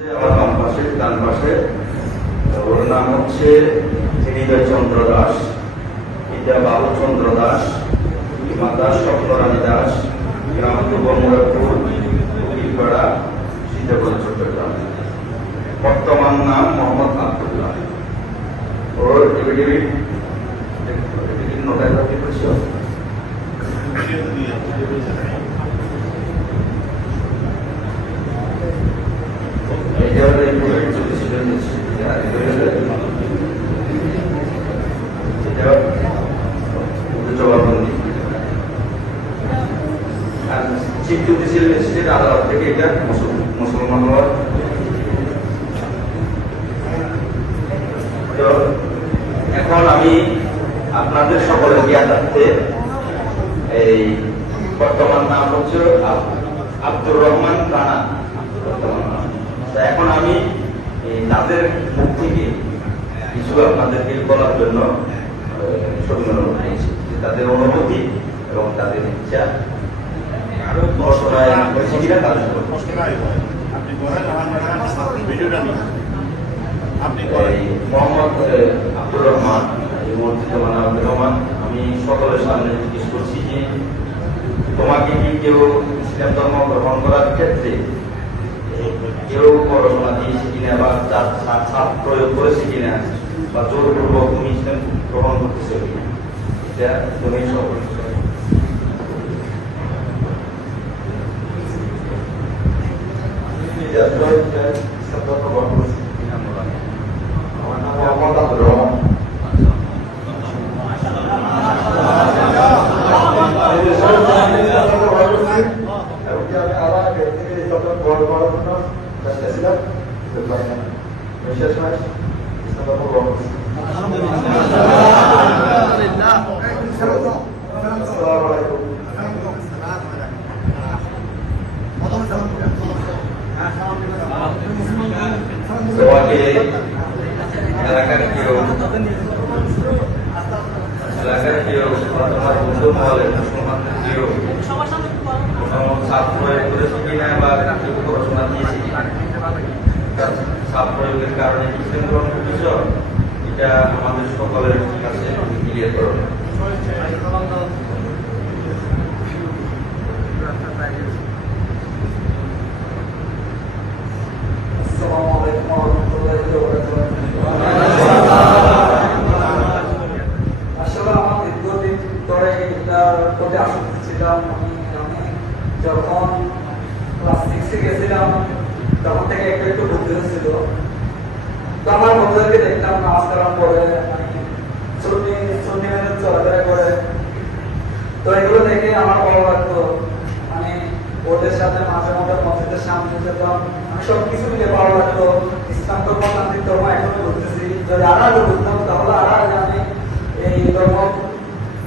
আমার বাম ডান পাশে ওর নাম হচ্ছে হৃদয় চন্দ্র দাস। পিতা বাবু চন্দ্র দাস মাতা স্বপ্নরানী দাস, গ্রাম পূর্ব মুরাদপুর উকিলপাড়া সীতাপুর চট্টগ্রাম। বর্তমান নাম মোহাম্মদ আবদুল্লাহ। ওর নোটারি করেছ? আর চিফ জুডিশিয়াল আদালত থেকে এটা মুসলমান হওয়ার তো এখন আমি আপনাদের সকলের জ্ঞাতার্থে এই বর্তমান নাম হচ্ছে আব্দুর রহমান রানা বর্তমান এখন আমি তাদের মুখ থেকে কিছু আপনাদেরকে বলার জন্য সৌম্য তাদের অনুভূতি এবং তাদের ইচ্ছা মোহাম্মদ আহ, আব্দুর রহমান মানে আব্দুর রহমান আমি সকলের সামনে জিজ্ঞেস করছি যে তোমাকে কি কেউ ইসলাম ধর্ম গ্রহণ করার ক্ষেত্রে কেউ পড়াশোনা দিয়েছে কিনা বা তার ছাপ প্রয়োগ করেছে কিনা বা জোরপূর্বক তুমি ইসলাম গ্রহণ করতেছো কিনা? এটা তুমি সকল ইসলাম ধর্ম গ্রহণ করেছে কিনা বলা আমার নাম মোহাম্মদ আব্দুর রহমান তোমাকে এলাকার কেউ এলাকার কেউ তোমার বন্ধু মহলে মুসলমানদের কেউ ছাপ প্রয়োগ করেছে কিনা বা কেউ পড়াশোনা দিয়েছে কিনা ছাপ প্রয়োগের কারণে ইসলাম গ্রহণ করতেছ এটা আমাদের সকলের কাছে ক্লিয়ার করো আসসালামু আলাইকুম ওয়া রাহমাতুল্লাহি ওয়া বারাকাতুহু। আসলে আমার দীর্ঘদিন ধরে এটার প্রতি আসক্ত ছিলাম আমি আমি যখন ক্লাস সিক্সে গেছিলাম তখন থেকে একটু একটু বুদ্ধি হচ্ছিল তো আমার বন্ধুদেরকে দেখতাম নামাজ কালাম করে সুন্নি সুন্নি মেনে চলাফেরা করে তো এগুলো দেখে আমার ভালো লাগতো মানে ওদের সাথে মাঝে মধ্যে মসজিদের সামনে যেতাম আমি সব কিছু মিলে ভালো লাগতো ইসলাম ধর্ম তান্ত্রিক ধর্ম, এখনও বুঝতেছি যদি আর বুঝতাম তাহলে আর আগে আমি এই ধর্ম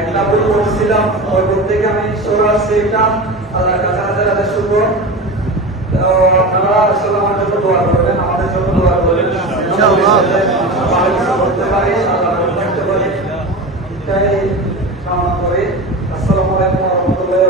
একটা বই পড়ছিলাম ওই বই থেকে আমি সোরা সেটা আল্লাহর কাছে হাজার হাজার শুকর আপনারা আসলে আমার জন্য দোয়া করবেন আমাদের জন্য দোয়া করবেন। ইনশাআল্লাহ। করতে পারি আল্লাহ থাকতে পারি এটাই কামনা করি আসসালামু আলাইকুম ওয়া রাহমাতুল্লাহি